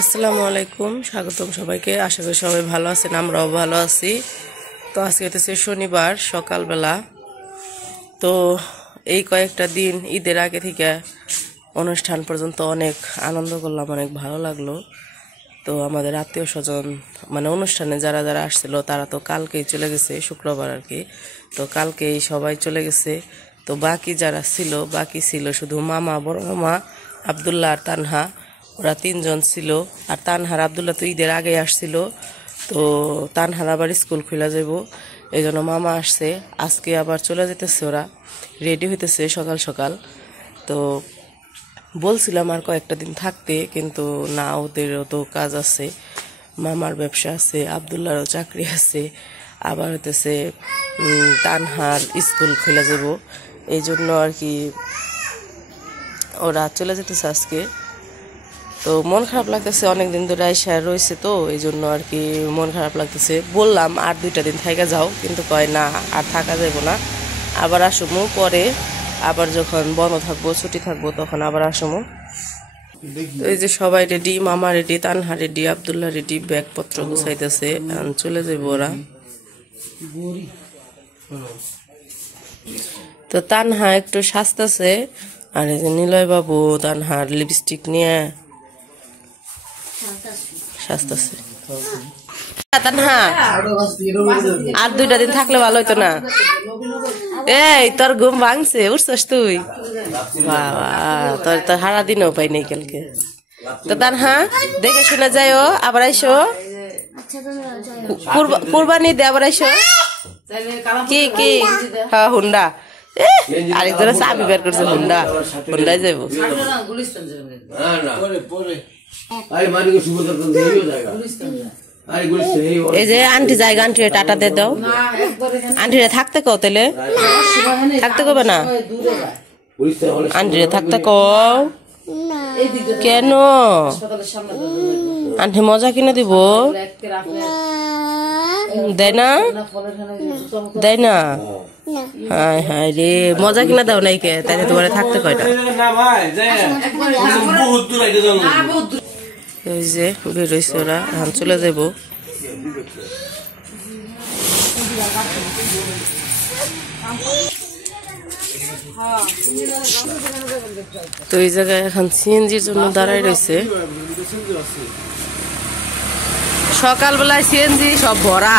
আসসালামু আলাইকুম, স্বাগতম সবাইকে। আশা করি সবাই ভালো আছেন, আমরাও ভালো আছি। তো আজকে হচ্ছে শনিবার সকালবেলা। তো এই কয়েকটা দিন ঈদের আগে থেকে অনুষ্ঠান পর্যন্ত অনেক আনন্দ করলাম, অনেক ভালো লাগলো। তো আমাদের আত্মীয় স্বজন মানে অনুষ্ঠানে যারা যারা আসছিল তারা তো কালকেই চলে গেছে, শুক্রবার আর কি। তো কালকেই সবাই চলে গেছে। তো বাকি যারা ছিল, বাকি ছিল শুধু মামা, বড় মামা, আবদুল্লাহ আর তানহা। ওরা তিনজন ছিল। আর তানহার আবদুল্লাহ তো ঈদের আগে আসছিল। তো তানহার আবার স্কুল খুলে যাব, এই জন্য মামা আসছে। আজকে আবার চলে যেতেছে, ওরা রেডি হইতেছে সকাল সকাল। তো বলছিলাম আর কয়েকটা দিন থাকতে, কিন্তু না, ওদেরও তো কাজ আছে, মামার ব্যবসা আছে, আবদুল্লাহরও চাকরি আছে, আবার হইতেছে তানহার স্কুল খুলে যাব, এই জন্য আর কি ওরা চলে যেতেছে আজকে। তো মন খারাপ লাগতেছে, অনেকদিন ধরে আইসা রয়েছে, তো এই জন্য আর কি মন খারাপ লাগতেছে। বললাম আর 2টা দিন থাইকা যাও, কিন্তু কয় না, আর থাকা যাব না, আবার আসবো পরে, আবার যখন বন্ধ থাকবো, ছুটি থাকবো, তখন আবার আসবো। তো এই যে সবাই রেডি, মামা ready, Tanha ready, Abdullah ready, ব্যাগপত্র গুছাইতেছে, চলে যাবো ওরা। তো তানহা একটু সাজতেছে, আর এই যে নিলয় বাবু তানহার লিপস্টিক নিয়ে সাজতেছে। তানহা আর 2টা দিন থাকলে ভালো হইতো না? এই তোর ঘুম ভাঙছে, উঠছস তুই? বাবা, তোর তো সারা দিনও পাই নাই কালকে। তো তানহা দেখে শুনে যাইও, আবার আইসো কুরবানি দে, আবার আইসো। কি কি? হ্যাঁ, হুন্ডা। আরেকজনের চাবি বের করছে, হুন্ডা, হুন্ডায় যাবো। এই যে আন্টি জায়গা, আন্টি টাটা দিয়ে দাও। আন্টিরে থাকতে কও, তাহলে থাকতে কবে না? আন্টিরে থাকতে কও। কেন? আন্টি মজা কিনে দিব? দেয় না? দেয় না? হায় হায় রে, মজা কিনা দাও নাই কে? তাই তোমার থাকতে কয় না? এই যে বেরোইছে ওরা, এখন চলে যাব। তো এই জায়গায় এখন সিএনজির জন্য দাঁড়াই রয়েছে। সকালবেলায় সিএনজি সব ভরা।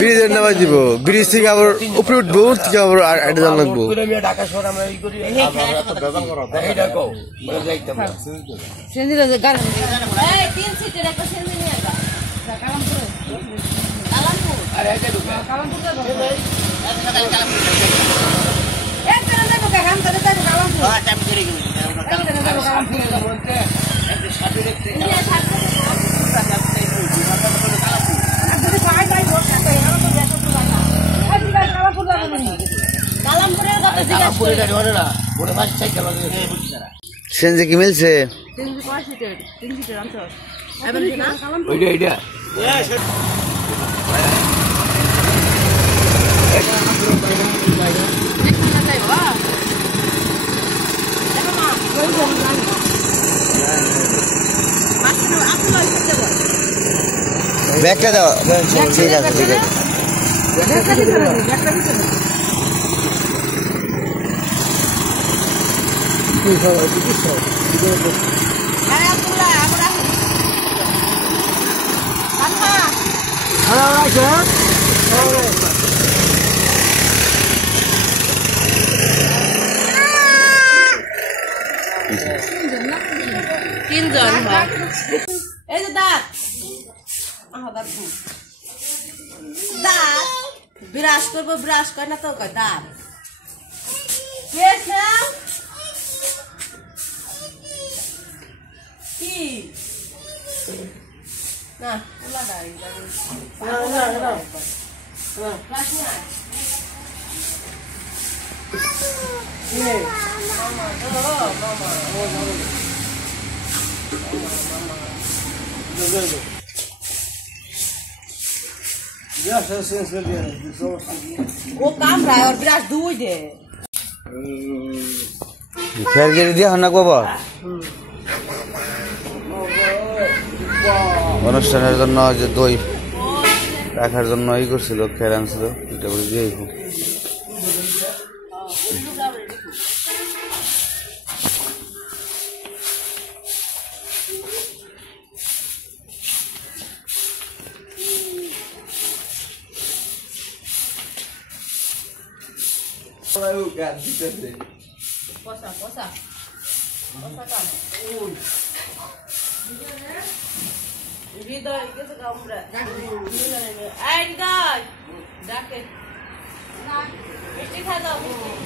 ব্রিজের নামাই দিব, ব্রিজ থেকে আবার উপরে উঠবো, উঠ থেকে আবার একটা জান লাগবো। সেনজে কি মিলছে? ব্যাগটা দাও। ঠিক আছে, ঠিক আছে। তিনজন। এই যে দাঁত, দাঁত ব্রাশ করবো, ব্রাশ করে না তো দাঁত। কি না ওলা দাই ও কামড়ায় আর বিরাট দুই দে খেয়ার গেড়ে দিয়া না বাবা অনুষ্ঠানের জন্য যে দই রাখার জন্য ই করছিল খেয়ার আনছিল এটা বলে দিয়ে Posa, posa. Posa kan? Hriday, कैसे काम रहा? आई हृदय, डाके. मिष्टी खा जाओ मिष्टी.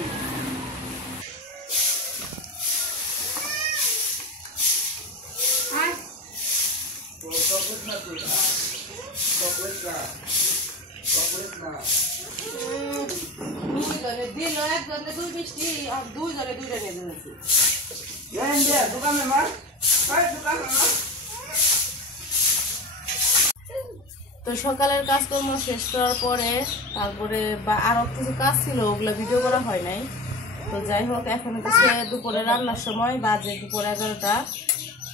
দিল একজনে দুই মিষ্টি আর দুইজনে দুইটা নিয়ে দিয়েছি তো সকালের কাজকর্ম শেষ করার পরে তারপরে আরো কিছু কাজ ছিল ওগুলো ভিডিও করা হয় নাই। তো যাই হোক এখন হচ্ছে দুপুরে রান্নার সময় বাজে দুপুর 11টা।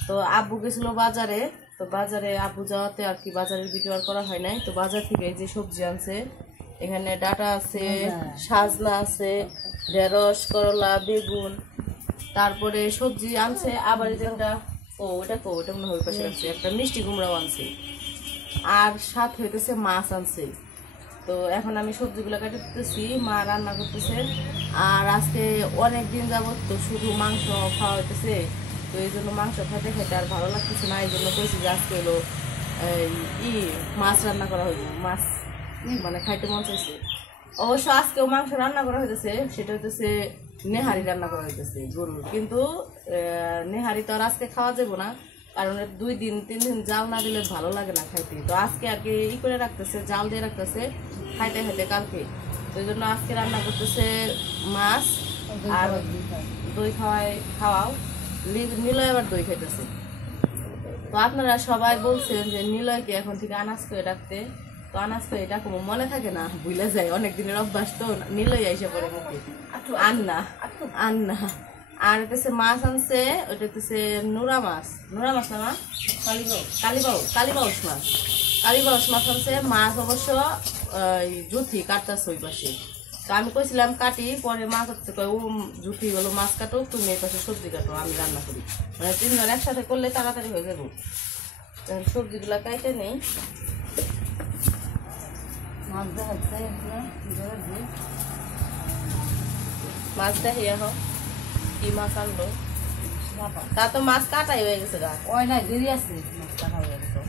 তো আব্বু গেছিল বাজারে, তো বাজারে আব্বু যাওয়াতে আর কি বাজারের ভিডিও আর করা হয় নাই। তো বাজার থেকে যে সবজি আনছে এখানে ডাটা আছে, সাজনা আছে, ঢেঁড়স, করলা, বেগুন, তারপরে সবজি আনছে। আবার এই যে একটা ওটা মনে হয় পাশে রাখছে, একটা মিষ্টি কুমড়াও আনছে, আর সাথে হইতেছে মাছ আনছে। তো এখন আমি সবজিগুলো কেটে দিতেছি, মা রান্না করতেছে। আর আজকে অনেকদিন যাবত তো শুধু মাংস খাওয়া হইতেছে, তো এই জন্য মাংস খেতে খেতে আর ভালো লাগতেছে না। এই জন্য কইছি যে আজকে হলো মাছ রান্না করা হইব, মাছ মানে খাইতে মন চাইছে। অবশ্য আজকেও মাংস রান্না করা হইতেছে, সেটা হইতেছে নেহারি রান্না করা হইতেছে গরুর। কিন্তু নেহারি তো আর আজকে খাওয়া যাবো না, কারণ 2 দিন 3 দিন জাল না দিলে ভালো লাগে না খাইতে। তো আজকে আর কি ই করে রাখতেছে, জাল দিয়ে রাখতেছে খাইতে খাইতে কালকে। তো এই জন্য আজকে রান্না করতেছে মাছ আর দই খাওয়াও। নিলয় আবার দই খাইতেছে। তো আপনারা সবাই বলছেন যে নিলয়কে এখন থেকে আনাজ করে রাখতে, তো আনাজ করে এটা কোনো মনে থাকে না, ভুলে যায়, অনেক দিনের অভ্যাস তো। নিলয় এসে পড়ে মুখে আন্না। আর হচ্ছে মাছ আনছে, ওইটা হচ্ছে নোরা মাছ না মা, কালীবাউস মাছ আনছে। মাছ অবশ্য জুথি কাটতেছে ওই পাশে। তো আমি কইছিলাম কাটি, পরে মা কাটতে কয় ও জুথি বলো মাছ কাটো, তুমি এই পাশে সবজি কাটো, আমি রান্না করি। মানে 3 জন একসাথে করলে তাড়াতাড়ি হয়ে যাবো। সবজিগুলা কাটে নেই। মাছ দেখিয়ে হোক কি মাছ আনলো, তা তো মাছ কাটাই হয়ে গেছে গা, ওই নাই দেরি আছে, মাছ কাটা হয়ে গেছে।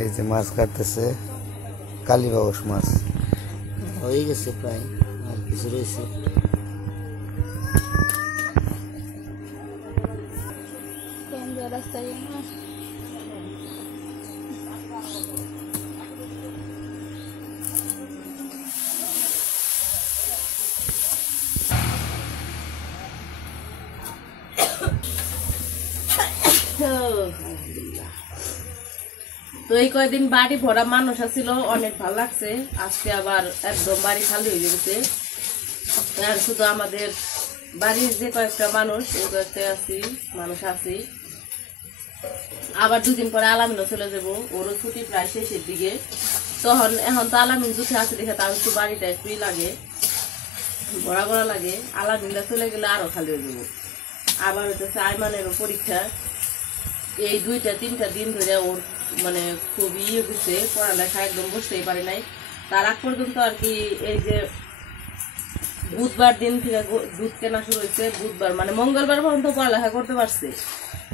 এই যে মাছ কাটতেছে কালীবাউস মাছ হয়ে গেছে প্রায়, আর কিছু রয়েছে। তো এই কয়েকদিন বাড়ি ভরা মানুষ আসছিল, অনেক ভালো লাগছে। আজকে আবার একদম বাড়ি খালি হয়ে গেছে। আর শুধু আমাদের বাড়ির যে কয়েকটা মানুষ, এই কয়েকটা মানুষ আছি। আবার 2 দিন পরে আলামিনও চলে যাবো, ওরও ছুটি প্রায় শেষের দিকে। তখন এখন তো আলামিন জুথে আছে দেখে তার একটু বাড়িটা একটুই লাগে, ভরা লাগে। আলামিনটা চলে গেলে আরো খালি হয়ে যাবো। আবার হচ্ছে আইমানেরও পরীক্ষা, এই 2-3টা দিন ধরে ওর মানে খুব ইয়ে হচ্ছে, পড়ালেখা একদম বসতেই পারি নাই। তার আগ পর্যন্ত আর কি এই যে বুধবার দিন থেকে দুধ কেনা শুরু হয়েছে, বুধবার মানে মঙ্গলবার পর্যন্ত পড়ালেখা করতে পারছে।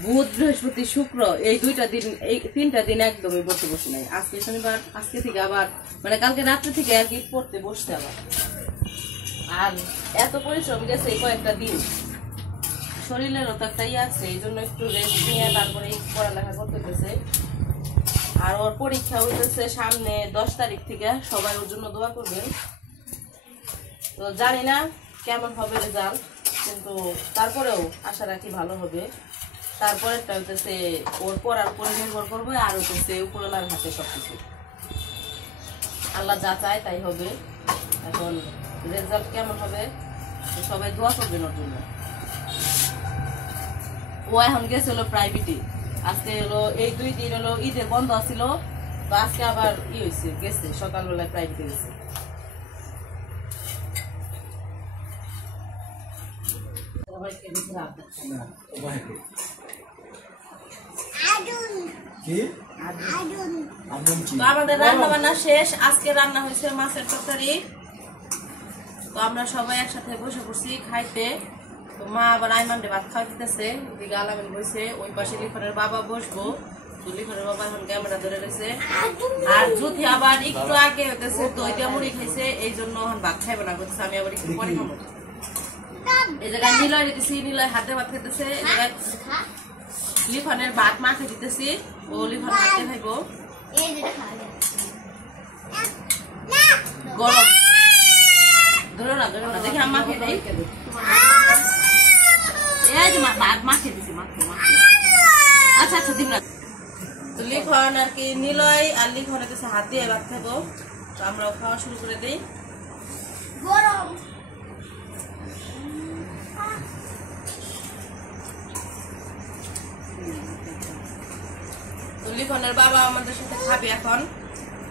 বুধ, বৃহস্পতি, শুক্র এই 2টা দিন, এই 3টা দিন একদমই পড়তে বসে নাই। আজকে শনিবার, আজকে থেকে আবার মানে কালকে রাত্রে থেকে আর কি পড়তে বসতে আবার। আর এত পরিশ্রম গেছে এই কয়েকটা দিন, শরীরেরও তো একটা ইয়ে আছে, এই জন্য একটু রেস্ট নিয়ে তারপরে পড়ালেখা করতেছে। আর ওর পরীক্ষা হইতেছে সামনে 10 তারিখ থেকে, সবাই ওর জন্য দোয়া করবেন। তো জানি না কেমন হবে রেজাল্ট, কিন্তু তারপরেও আশা রাখি ভালো হবে। তারপরেরটা হইতেছে ওর পড়ার উপরে নির্ভর করবে, আর হইতেছে উপরওয়ালার হাতে সবকিছু। আল্লাহ যা চায় তাই হবে। এখন রেজাল্ট কেমন হবে সবাই দোয়া করবেন ওর জন্য। ও এখন গেছিল প্রাইভেটে, আজকে হলো এই 2 দিন হলো ঈদের বন্ধ আছিল, তো আজকে আবার হয়েছে গেছে, সকালবেলায় প্রাইভেটে গেছে। তো আমাদের রান্না বান্না শেষ। আজকে রান্না হয়েছে মাছের তরকারি। তো আমরা সবাই একসাথে বসে পড়ছি খাইতে। তো মা আবার আইমানরে ভাত খাওয়া দিতেছে, ওদিকে আলামিন বসে, ওই পাশে লিখনের বাবা বসবো। তো লিখনের বাবা এখন ক্যামেরা ধরে রয়েছে। আর যদি আবার একটু আগে হতেছে দইটা মুড়ি খাইছে, এই জন্য এখন ভাত খাইবে না করতেছে, আমি আবার একটু পরে খাবো। এই জায়গায় নিলয় দিতেছি, নিলয় হাতে ভাত খেতেছে। এই জায়গায় লিখনের ভাত মাখে দিতেছি, ও লিখন হাতে খাইবো। গরম ধরো না দেখি আমি মাখে দিই। এই যে ভাত মাখে দিছি, আচ্ছা আচ্ছা দিন না। তো লিখন আর কি নিলয় আর লিখন হইতেছে হাত দিয়ে ভাত খাবো। তো আমরাও খাওয়া শুরু করে দিই। তো লিখনের বাবা আমাদের সাথে খাবে এখন।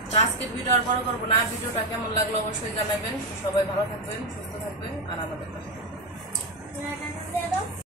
তো আজকের ভিডিও আর বড় করবো না। ভিডিওটা কেমন লাগলো অবশ্যই জানাবেন। সবাই ভালো থাকবেন, সুস্থ থাকবেন, আর আমাদের